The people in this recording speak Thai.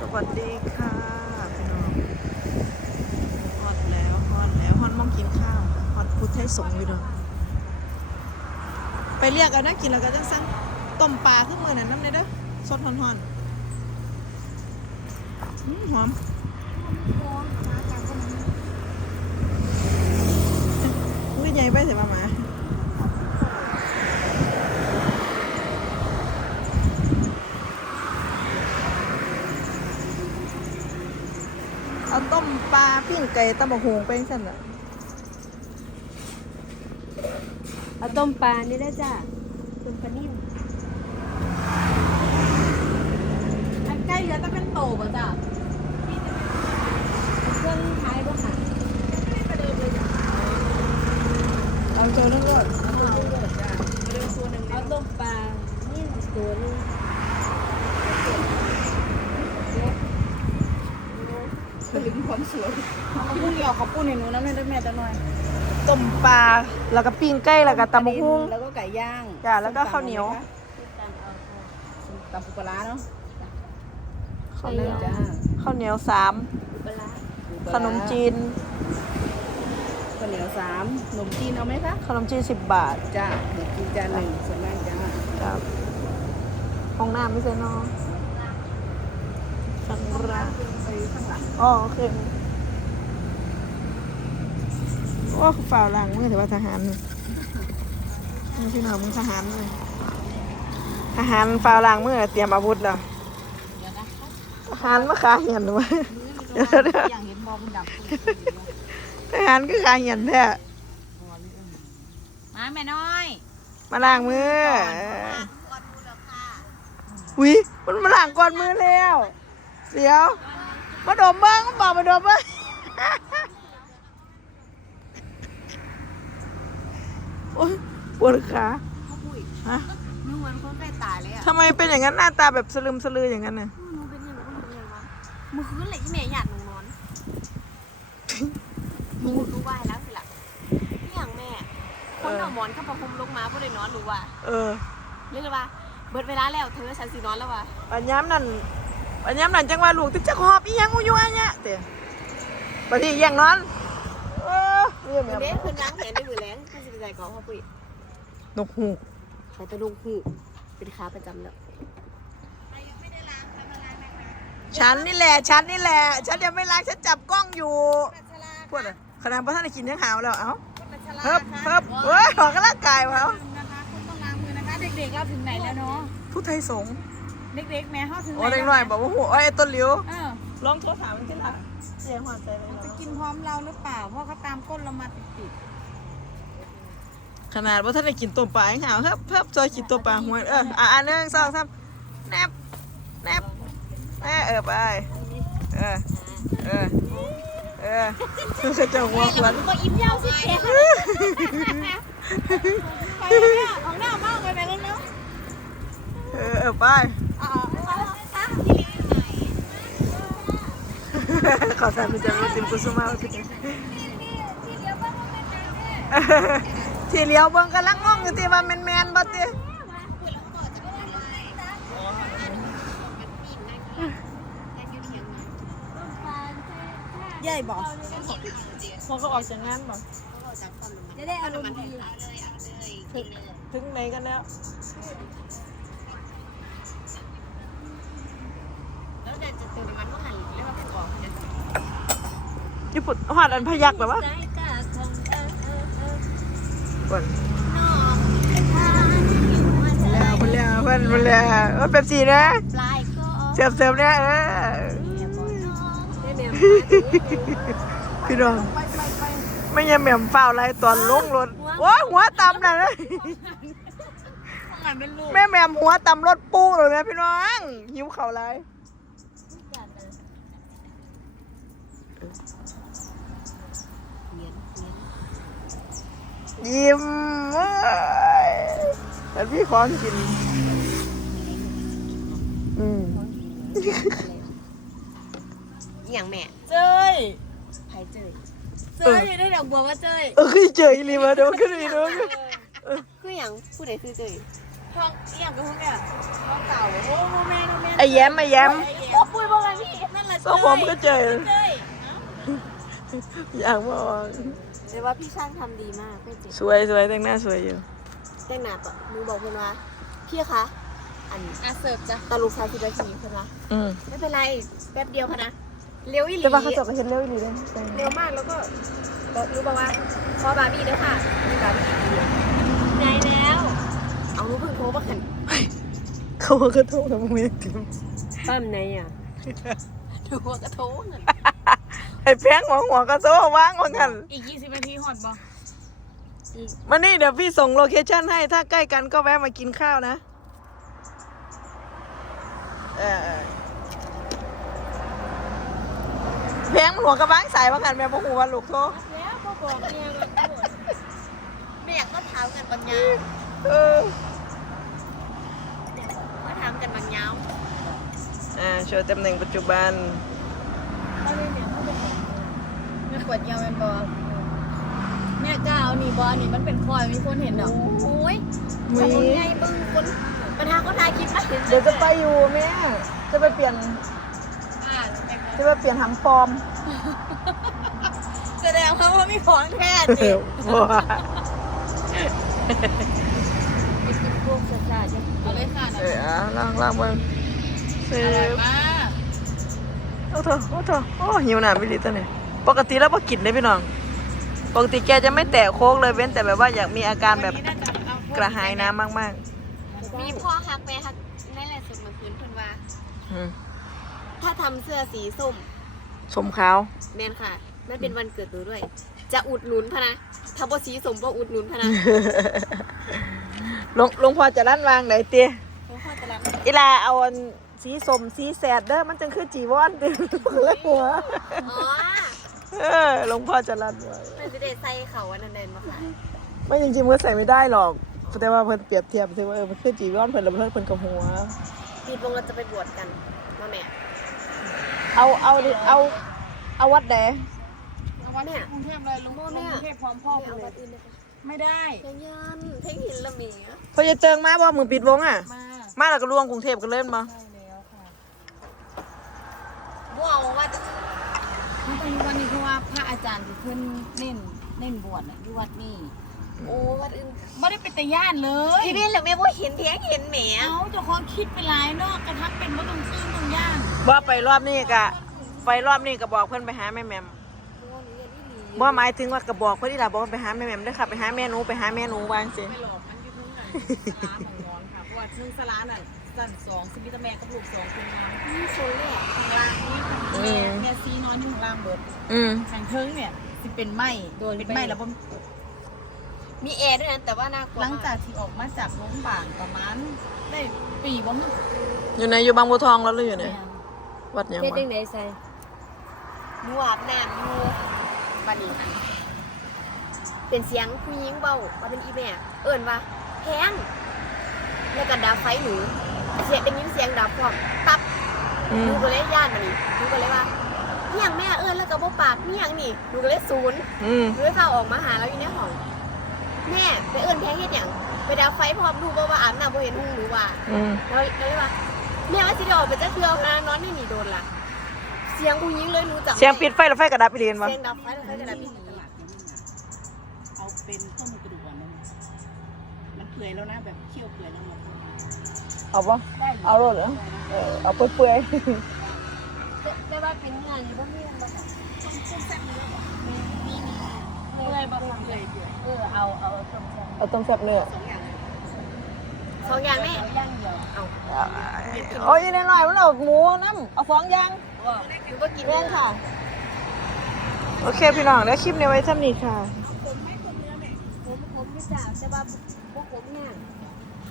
สวัสดีค่ะพี่น้องฮอตแล้วฮอตแล้วฮอตมองกินข้าวฮอตพุทธให้สงอยู่เด้อไปเรียกเอานะกินแล้วก็จังสั่นต้มปลาขึ้นมือนั่นน้ำเลยเด้อสดฮอนๆอื้อหอมอุ้ยใหญ่ไปเสียมาหมาเอาต้ม ปิ้งไก่ตำบักหงไปสั่นอะเอาต้มปลานี่ได้จ้ะต้มปลานิ่มอันใกล้เหลือแต่เป็นโตป่ะจ้ะเครื่องท้ายก็ค่ะไม่ได้วยค่ะเอาเจ้าเรื่องรถเอาเรื่องรถเอาต้มปลานิ่มตัวนึง ลืมความสวยเขาพูดเดียวเขาพูดในหนูน้ำในด้วยแม่จะหน่อยต้มปลาแล้วก็ปิ้งไก่แล้วก็ตำบักหุ่งแล้วก็ไก่ย่างจ้ะแล้วก็ข้าวเหนียวตำปูปลาร้าเนาะข้าวเหนียวจ้าข้าวเหนียวสามขนมจีนข้าวเหนียวสามขนมจีนเอาไหมคะขนมจีนสิบบาทจ้าขนมจีนจานหนึ่งส่วนแรกจ้าครับห้องน้ำไม่ใช่นองข้าง ล่างไปข้างหลังอ๋อโอเคโอ้ฝ่าวหลังมือถือว่าทหารนี่พี่น้องมึงทหารเลยทหารฝ่าวหลังมือเตรียมอาวุธแล้วทหารมาขาเหียนหรือวะเดี๋ยวเดี๋ยวอย่างเห็นมองมันดับทหารก็ขาเหียนแท้มาแม่น้อย มาล้างมือวิมันมาล้างก่อนมือแล้ว เดี๋ยวมาดมเบ้างบอกมาดมเบ้างโอ๊ยปวดขาฮะมึงเหมือนคนใกล้ตายเลยอะทำไมเป็นอย่างนั้นหน้าตาแบบสลึมสลืออย่างนั้นน่ะหนูเป็นยังไงก็เป็นยังไงวะมือคืนเลยที่แม่หยาดหนูนอนหนูรู้ว่าแล้วสิล่ะนี่อย่างแม่ คนเอาหมอนเข้าประพรมลงมาเพื่อได้นอนหรือว่า เออเรียกว่าเบิดเวลาแล้วเธอฉันสินอนแล้วว่ะปัญญามนั่น ปัญญามนั่นจังว่าลูกติดจะขอบอีหยังอุยู่อันเนี้ยเตะบัดนี้แย่งนอนเออเรื่องแบนี้บคืนล้างแขนในมือแรงไม่ใช่ใจก่อนพ่อปุ้ยนกฮูกใส่ตะลุงหูเป็นขาประจำแล้วฉันนี่แหละฉันนี่แหละฉันยังไม่ล้างฉันจับกล้องอยู่พวดอะขนาดพระท่านกินยังหาวแล้วเอ้าเพิ่มเพิ่มเฮ้ยออกกำลังกายวะเอ้าคุณต้องล้างมือนะคะ เด็กๆเราถึงไหนแล้วเนาะทุไทยสงฆ์ เด็กๆแม่เขาถึงไหนโอ้เด็กหน่อยบอกว่าหัวไอ้ยต้นเหลียวเออลองโทรถามมันที่ละเสียงหัวใจเลยจะกินพร้อมเราหรือเปล่า เพราะเขาตามก้นเรามาติดขนาดว่าท่านได้กินตัวปลายังหาวเพิ่มเพิ่มซอยกินตัวปลาหัวเอออะอันหนึ่งสองสามแนบแนบแนบเออไปเออเออเออเขาจะหัวขวัญก็อิ่มยาวสิแกๆไปเลยเนี่ยของหน้ามากเลยไปแล้วเนาะเออเออไป อ๋อขอสามเป็นจำนวนติมกุสุมาสิทีเลี้ยวเบิ่งกำลังงงอยู่ที่ว่าแมนแมนๆบ่ติใหญ่บอกมันก็ออกจากงานบ่จะได้อารมณ์ดีถึงถึงไหนกันแล้วแล้วจะจะตื่นมันว่าหันเรียกว่าผู้ออกจะ ญี่ปุ่นหอดอันพยักแบบว่าใจกะของเออเออเออเพิ่นน้องทานหัวใจแล้วเพิ่นแล้วเพิ่นเพิ่นแล้วเออเป๊ปซี่นะปลายก็เสิร์ฟเสิร์ฟเนี่ยเออได้แม่พี่น้องไม่ยังแหม่มเฝ้าไรตอนลงรถโอ้ยหัวต่ำน่ะนะงานเป็นลูกแม่แหม่มหัวต่ำรถปูเลยแม่พี่น้องหิวเข่าวไร ยิ้มว้ยแต่พี่ของกิน อืมอย่างแม่ เจ้ยไผเจยเจ้ยได้ดอกบัวว่าเจ้ยเออคือเจออีหลีมาเดี๋ยวขึ้นอีกเดี๋ยวขึ้นคืออย่างผู้ใดซื้อเจยทองเอี่ยงกับพวกเนี่ยทองเก่าโอ้โมแม่โมแม่ไอ้แย้มไอ้แย้มโอ้ปุ้ยบอกไงพี่ทรงผมก็เจอเจยอย่ากบอก แต่ว่าพี่ช่างทำดีมากไม่เจ็บสวยสวยแต่งหน้าสวยอยู่ แต่งหน้าปะหนูบอกเพื่อนว่าพี่คะอันอาเสิร์ฟจ้ะตาลูกชายสิบนาทีเพื่อนว่าอืมไม่เป็นไรแป๊บเดียวพะนะเร็วอีหลีแต่ว่าเขาจบกับเฮ็ดเร็วอีหลีเลยเร็วมากแล้วก็บอกรู้ป่าว่าพอบาร์บี้ด้วยค่ะมีบาร์บี้ไหนแล้ว เอาหนูเพิ่งโทรมาขันเขาว่ากระทงทำมือติมปั้มไหนอะ ดูว่ากระโถเงิน ไอ้แป้งหัวหัวกระโซว่างว่ากันอีก20นาทีฮอดบ่มานี่เดี๋ยวพี่ส่งโลเคชั่นให้ ถ้าใกล้กันก็แวะมากินข้าวนะ เออเออแพงมันหัวกระบ้างใส่ว่ากันแม่บอกหัวลูกโทแล้วก็บอกแม่มันโกรธแม่ก็ถามกันบางยาวเออก็ถามกันบางยาวอ่าโชว์ตำแหน่งปัจจุบัน แม่ขวดยาวแม่นบ่แม่ก้าวนี่บ่นี่มันเป็นคอยมีคนเห็นดอกโอ้ยมี สมุนไงบึ้งคนปัญหาก็ทายคลิปมาเห็นเดี๋ยวจะไปอยู่แม่จะไปเปลี่ยนอ่าจะไปเปลี่ยนหำปลอมแสดงว่ามีของแท้เอดิอว้าไปกินพวกสลัดจ้ะเอาเลยค่ะเอออะล่างล่างเบิ่งเซอร่อยฟมาก โอ้โถโอ้โถโอ้หิวน้ำไปลิตรเนี่ย ปกติแล้วพอกินได้พี่น้อง ปกติแกจะไม่แตะโค้กเลยเว้นแต่แบบว่าอยากมีอาการแบบกระหายน้ำมากมีพ่อฮักแม่ฮักนั่นแหละสุดเมื่อคืนเพิ่นว่า ๆอืมถ้าทำเสื้อสีส้มสมขาว แมนค่ะนั่นเป็นวันเกิดหนูด้วย จะอุดหนุนพะนะถ้าบ่สีส้มบ่อุดหนุนพะนะหลวงหลวงพ่อจะลั่นวางไหนเตี้ยเพราะพ่อตลาดอีลาเอาอันสีสมสีแสดเด้อมันจังคือจีวรเด้อแล้วหัว อ๋อ เออหลวงพ่อจะลั่นไว้มันจะได้ใส่เขาอันนั้นเดินมาค่ะไม่จริงๆมันก็ใส่ไม่ได้หรอก แต่ว่าเพิ่นเปรียบเทียบใช่ว่าเออมันคือจีวรเพิ่นแล้วเพิ่นเพิ่นกับหัว ปีวงเราจะไปบวชกันมาแม่เอาเอาดิเอาเอาวัดแดเอาวันนี้กรุงเทพเลยลุงพ่อแม่กรุงเทพพร้อมพ่อไม่ไปเอาเลวัยดอื่นนะคะไม่ได้เพลงยันเพลงหินละเมียพอจะเจิงมาบ่มือปิดวงอะ มามาแล้วก็ลวงกรุงเทพกันเล่นบ่ใช่แล้วค่ะบ่เอาวัดมัน อาจารย์ที่เพิ่นเน้นเน้นบวชน่ะอยู่วัดนี้โอ้วัดอื่นไม่ได้เป็นตาย่านเลย พี่เบนหรือแม่บ่เห็นเพลงเห็นแหมเอาเจ้าของคิดไปหลายเนาะกระทั่งเป็นว่าตรงตื้นตรงย่านบ่ไปรอบนี้ก็ไปรอบนี้ก็บอกเพิ่นไปหาแม่แหม่มบ่หนูเรียนที่นี่บ่หมายถึงว่าก็บอกเพิ่นที่ล่ะบอกว่าไปหาแม่แหม่มเด้อค่ะไปหาแม่หนูไปหาแม่หนูวาจังซี่ไปหลอกมันอยู่ทุ่งกันสลาหนองร้อนค่ะเพราะว่าทุ่งสลาน่ะ สั่นสองสมิตาแม่กับลูกสองคนนอนนี่โซนแรกข้างล่างนี่แม่แม่ซีนอนอยู่ข้างล่างเบิดอืม ทางเทิงเนี่ยสิเป็นไหมโดนเป็นไหมแล้วบ่มีแอร์ด้วยนะแต่ว่าน่ากลัวหลังมากจากที่ออกมาจากโรงพยาบาลประมาณได้ปีบ่มึงอยู่ไหนอยู่บางบัวทองแล้วหรืออยู่ไหนแม่วัดหยังเฮ็ดวะจังได๋ใส่หนูอาบน้ำอยู่บัดนี้ค่ะเป็นเสียงผู้หญิงเว้าว่าเป็นอีแม่ เอิ้นว่าแพงแล้วก็ดับไฟหนู เสียงได้ยินเสียงดับพร้อมตับอืหมนูก็เลยย่านมานี่หนูก็เลยว่าเนียงแม่เอิ้นแล้วก็บ่ปากเนียงนี่หนูก็เลยศูนย์อืม หนูเลยพาออกมาหาเราอยู่ในห้องแม่ไปเอิ้นแพงเฮ็ดหยังไปดับไฟพร้อมดูบ่ว่าอาบน้ำบ่เห็นหูหนูว่า อืม แล้วแล้วเลยว่าแม่ว่าสิได้ออกไปจะเทื่อนะนอนนี่นี่โดนล่ะ เสียงผู้หญิงเลยหนูจับเสียงปิดไฟแล้วไฟกระดับไปเรียนวะเสียงดับไฟแล้วไฟกระดับพี่ตลาดนี้เอาเป็นต้มกระดูกอ่อนมันมันเปื่อยแล้วนะแบบเคี่ยวเปื่อยแล้วมัน เอาปะเอาโลดเหรอเออเอาเปื่อยได้ว่าเป็นเงินบ่มีบ่ค่ะเปื่อยบ่เปื่อยเปื่อยเออเอาเอาต้มแซ่บๆเอาต้มแซ่บเนื้อสองอย่างสองอย่างแม่ย่างเดียวเอาโอ้ยนิดหน่อยมันเอาหมูน้ำเอาฟองย่างว่าหนูก็กินแม่นค่ะ โอเคพี่น้องแล้วคลิปนี้ไว้ซ้ำนี้ค่ะผมไม่ผมผมไม่จ่าแต่ว่าบ่ผมเนี่ย